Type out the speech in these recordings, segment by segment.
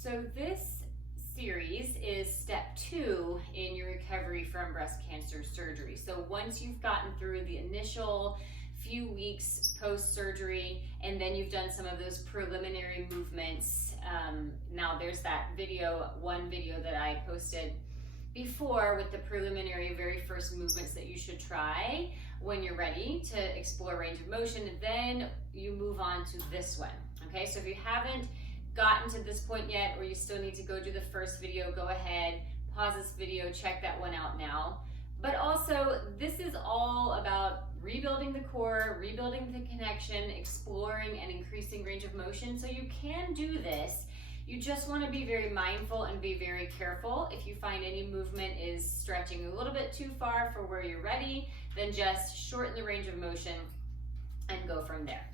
So this series is step 2 in your recovery from breast cancer surgery. So once you've gotten through the initial few weeks post-surgery and then you've done some of those preliminary movements, now there's that one video that I posted before with the preliminary very first movements that you should try when you're ready to explore range of motion. Then you move on to this one. Okay, so if you haven't gotten to this point yet, or you still need to go do the first video, go ahead, pause this video, check that one out now. But also, this is all about rebuilding the core, rebuilding the connection, exploring and increasing range of motion. So you can do this. You just want to be very mindful and be very careful. If you find any movement is stretching a little bit too far for where you're ready, then just shorten the range of motion and go from there.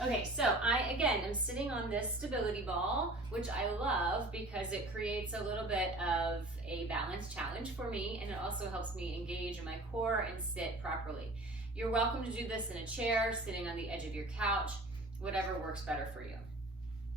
Okay, so I, again, am sitting on this stability ball, which I love because it creates a little bit of a balance challenge for me, and it also helps me engage in my core and sit properly. You're welcome to do this in a chair, sitting on the edge of your couch, whatever works better for you.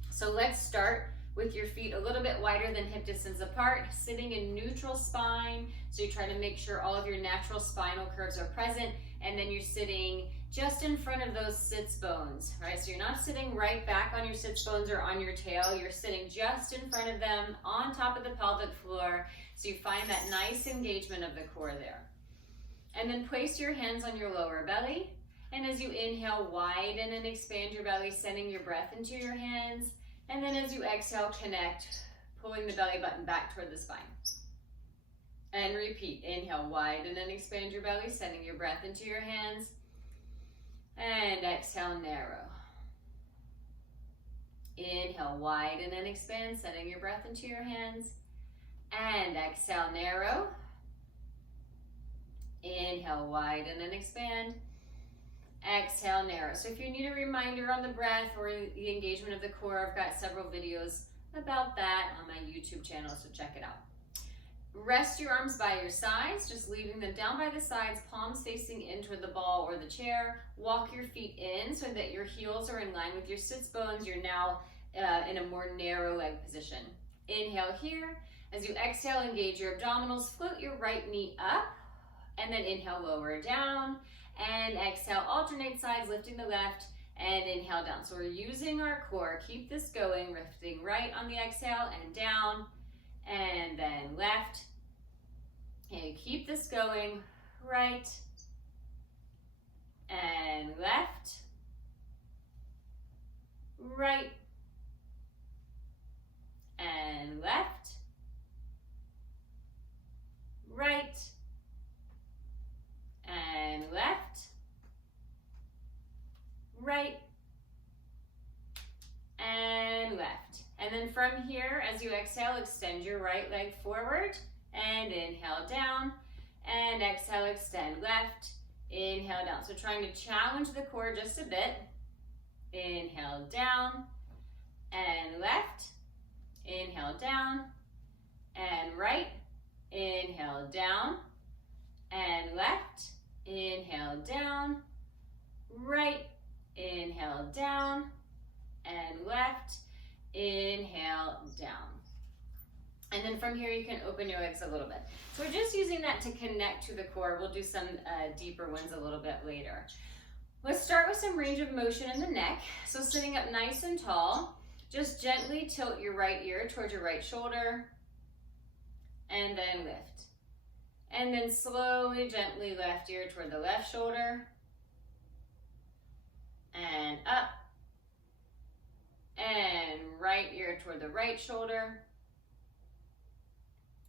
So let's start with your feet a little bit wider than hip distance apart, sitting in neutral spine. So you try to make sure all of your natural spinal curves are present, and then you're sitting just in front of those sits bones, right? So you're not sitting right back on your sits bones or on your tail. You're sitting just in front of them on top of the pelvic floor. So you find that nice engagement of the core there. And then place your hands on your lower belly. And as you inhale, widen and expand your belly, sending your breath into your hands. And then as you exhale, connect, pulling the belly button back toward the spine. And repeat, inhale, widen and expand your belly, sending your breath into your hands. And exhale, narrow. Inhale, widen and expand, sending your breath into your hands. And exhale, narrow. Inhale, widen and expand. Exhale, narrow. So if you need a reminder on the breath or the engagement of the core, I've got several videos about that on my YouTube channel, so check it out. Rest your arms by your sides, just leaving them down by the sides, palms facing in toward the ball or the chair. Walk your feet in so that your heels are in line with your sits bones. You're now in a more narrow leg position. Inhale here. As you exhale, engage your abdominals, float your right knee up, and then inhale, lower down, and exhale, alternate sides, lifting the left, and inhale down. So we're using our core. Keep this going, lifting right on the exhale and down, and then left. And keep this going, right and left, right and left, right and left, right and left. And then from here, as you exhale, extend your right leg forward and inhale down, and exhale, extend left, inhale down. So trying to challenge the core just a bit. Inhale down and left, inhale down and right, inhale down and left, inhale down, right, inhale down and left, inhale down. And then from here you can open your legs a little bit. So we're just using that to connect to the core. We'll do some deeper ones a little bit later. Let's start with some range of motion in the neck. So sitting up nice and tall, just gently tilt your right ear towards your right shoulder and then lift. And then slowly, gently left ear toward the left shoulder and up, and right ear toward the right shoulder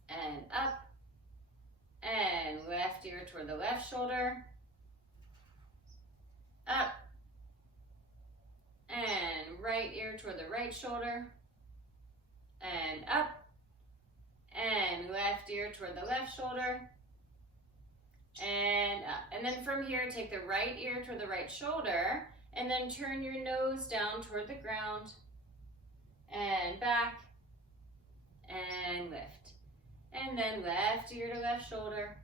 and up, and left ear toward the left shoulder, up, and right ear toward the right shoulder and up, and left ear toward the left shoulder and up. And then from here, take the right ear toward the right shoulder and then turn your nose down toward the ground and back and lift. And then left ear to left shoulder,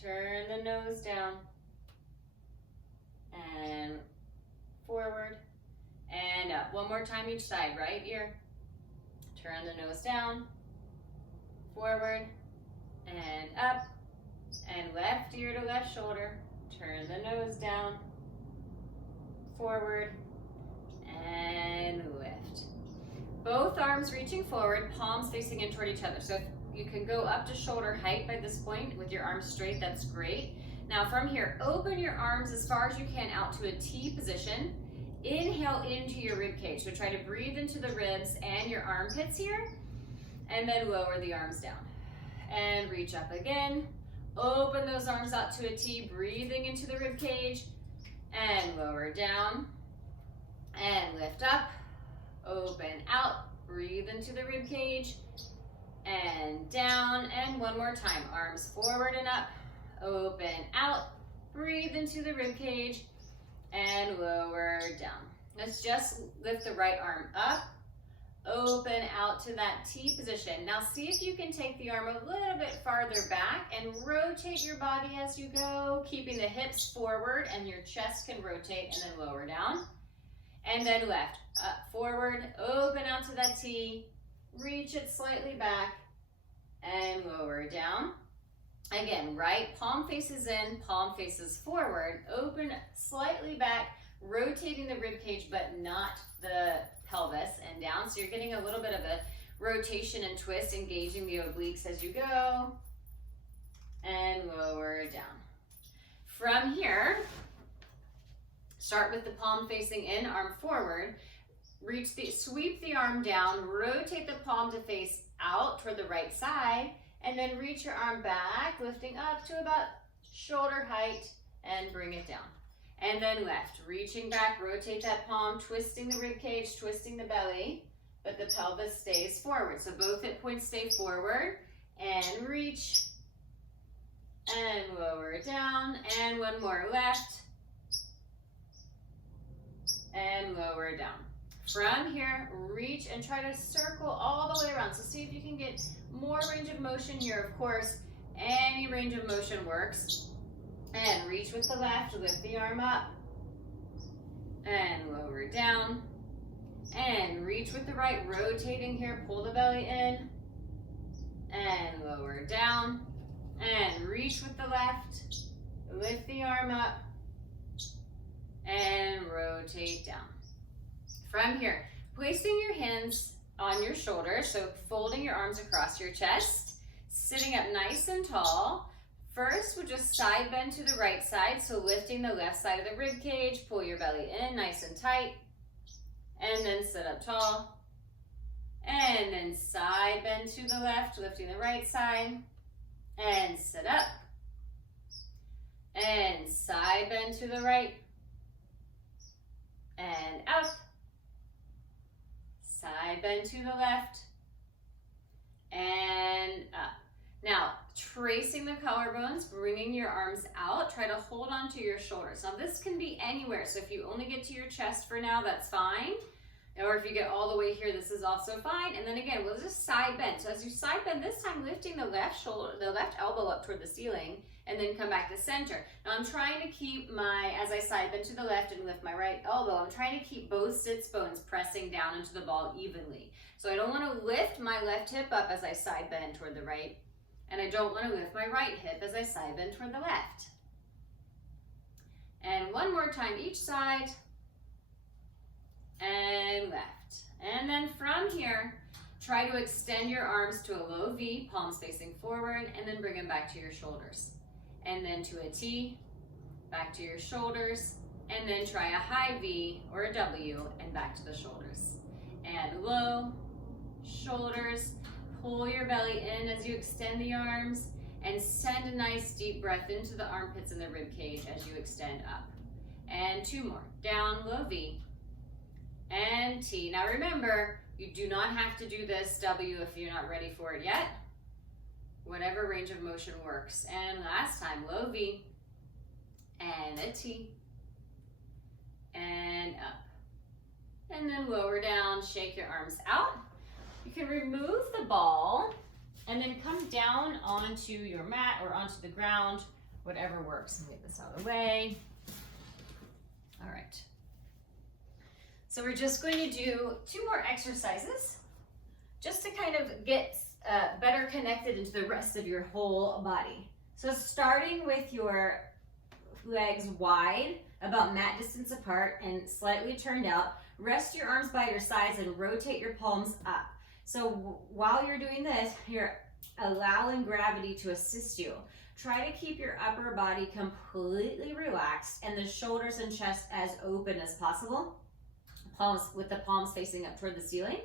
turn the nose down and forward and up. One more time each side, right ear turn the nose down, forward, and up, and left ear to left shoulder, turn the nose down, forward, and lift. Both arms reaching forward, palms facing in toward each other. So if you can go up to shoulder height by this point with your arms straight, that's great. Now from here, open your arms as far as you can out to a T position. Inhale into your rib cage. So try to breathe into the ribs and your armpits here, and then lower the arms down. And reach up again. Open those arms out to a T, breathing into the rib cage, and lower down, and lift up, open out, breathe into the rib cage, and down, and one more time, arms forward and up, open out, breathe into the rib cage, and lower down. Let's just lift the right arm up, open out to that T position. Now see if you can take the arm a little bit farther back and rotate your body as you go, keeping the hips forward and your chest can rotate, and then lower down. And then left, up, forward, open out to that T, reach it slightly back, and lower down. Again, right palm faces in, palm faces forward, open slightly back, rotating the rib cage but not the pelvis, and down. So you're getting a little bit of a rotation and twist, engaging the obliques as you go, and lower down. From here, start with the palm facing in, arm forward, sweep the arm down, rotate the palm to face out toward the right side, and then reach your arm back, lifting up to about shoulder height, and bring it down. And then left, reaching back, rotate that palm, twisting the rib cage, twisting the belly, but the pelvis stays forward. So both hip points stay forward, and reach, and lower down, and one more, left, and lower down. From here, reach and try to circle all the way around. So see if you can get more range of motion here. Of course, any range of motion works. And reach with the left, lift the arm up, and lower down. And reach with the right, rotating here, pull the belly in, and lower down. And reach with the left, lift the arm up, and rotate down. From here, placing your hands on your shoulders, so folding your arms across your chest, sitting up nice and tall. First, we'll just side bend to the right side, so lifting the left side of the rib cage, pull your belly in nice and tight, and then sit up tall. And then side bend to the left, lifting the right side, and sit up. And side bend to the right, and up. Side bend to the left, and up. Now, tracing the collarbones, bringing your arms out, try to hold on to your shoulders. Now, this can be anywhere, so if you only get to your chest for now, that's fine. Or if you get all the way here, this is also fine. And then again, we'll just side bend. So as you side bend, this time lifting the left shoulder, the left elbow up toward the ceiling, and then come back to center. Now I'm trying to keep as I side bend to the left and lift my right elbow, I'm trying to keep both sits bones pressing down into the ball evenly. So I don't want to lift my left hip up as I side bend toward the right, and I don't want to lift my right hip as I side bend toward the left. And one more time each side, and left. And then from here, try to extend your arms to a low V, palms facing forward, and then bring them back to your shoulders. And then to a T, back to your shoulders, and then try a high V or a W and back to the shoulders. And low, shoulders, pull your belly in as you extend the arms, and send a nice deep breath into the armpits and the rib cage as you extend up. And two more, down, low V, and T. Now remember, you do not have to do this W if you're not ready for it yet. Whatever range of motion works. And last time, low V, and a T, and up. And then lower down, shake your arms out. You can remove the ball and then come down onto your mat or onto the ground, whatever works. And get this out of the way. All right. So we're just going to do 2 more exercises just to kind of get better connected into the rest of your whole body. So starting with your legs wide, about mat distance apart and slightly turned out, rest your arms by your sides and rotate your palms up. So while you're doing this, you're allowing gravity to assist you. Try to keep your upper body completely relaxed and the shoulders and chest as open as possible. With the palms facing up toward the ceiling.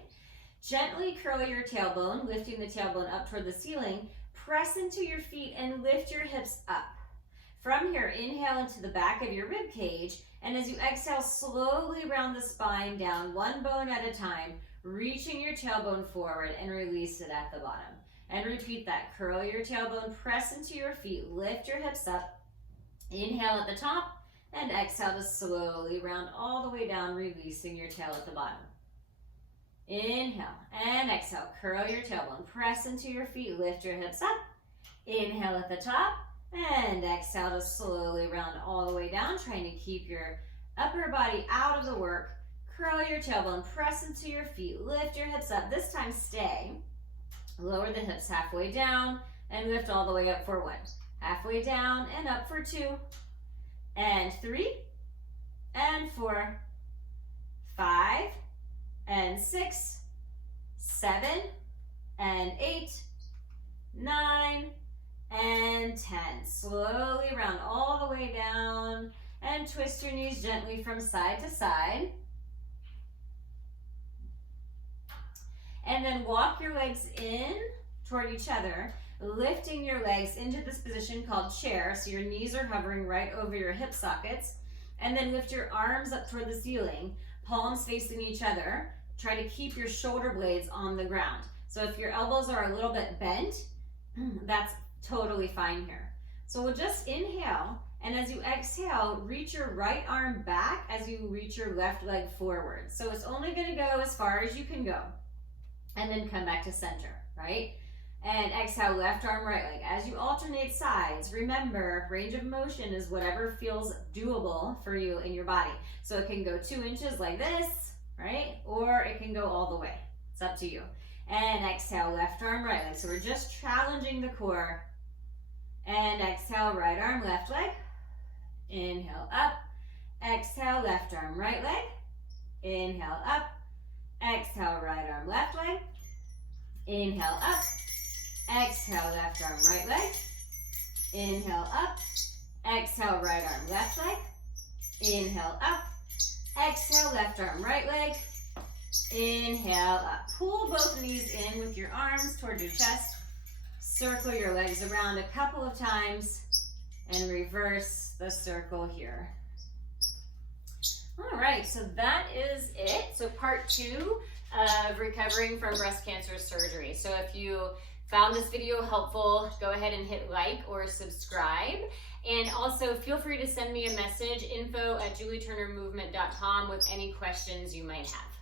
Gently curl your tailbone, lifting the tailbone up toward the ceiling. Press into your feet and lift your hips up. From here, inhale into the back of your rib cage, and as you exhale, slowly round the spine down, one bone at a time, reaching your tailbone forward and release it at the bottom. And repeat that. Curl your tailbone, press into your feet, lift your hips up. Inhale at the top, and exhale to slowly round all the way down, releasing your tail at the bottom. Inhale and exhale. Curl your tailbone. Press into your feet. Lift your hips up. Inhale at the top. And exhale to slowly round all the way down, trying to keep your upper body out of the work. Curl your tailbone. Press into your feet. Lift your hips up. This time stay. Lower the hips halfway down and lift all the way up for 1. Halfway down and up for 2. And 3, and 4, 5, and 6, 7, and 8, 9, and 10. Slowly round all the way down and twist your knees gently from side to side. And then walk your legs in toward each other, lifting your legs into this position called chair, so your knees are hovering right over your hip sockets, and then lift your arms up toward the ceiling, palms facing each other. Try to keep your shoulder blades on the ground. So if your elbows are a little bit bent, that's totally fine here. So we'll just inhale, and as you exhale, reach your right arm back as you reach your left leg forward. So it's only going to go as far as you can go, and then come back to center, right? And exhale, left arm, right leg. As you alternate sides, remember, range of motion is whatever feels doable for you in your body. So it can go 2 inches like this, right? Or it can go all the way. It's up to you. And exhale, left arm, right leg. So we're just challenging the core. And exhale, right arm, left leg. Inhale, up. Exhale, left arm, right leg. Inhale, up. Exhale, right arm, left leg. Inhale, up. Exhale, left arm, right leg. Inhale, up. Exhale, right arm, left leg. Inhale, up. Exhale, left arm, right leg. Inhale, up. Pull both knees in with your arms toward your chest. Circle your legs around a couple of times and reverse the circle here. All right, so that is it. So part 2 of recovering from breast cancer surgery. So if you found this video helpful, go ahead and hit like or subscribe. And also feel free to send me a message, info@julieturnermovement.com, with any questions you might have.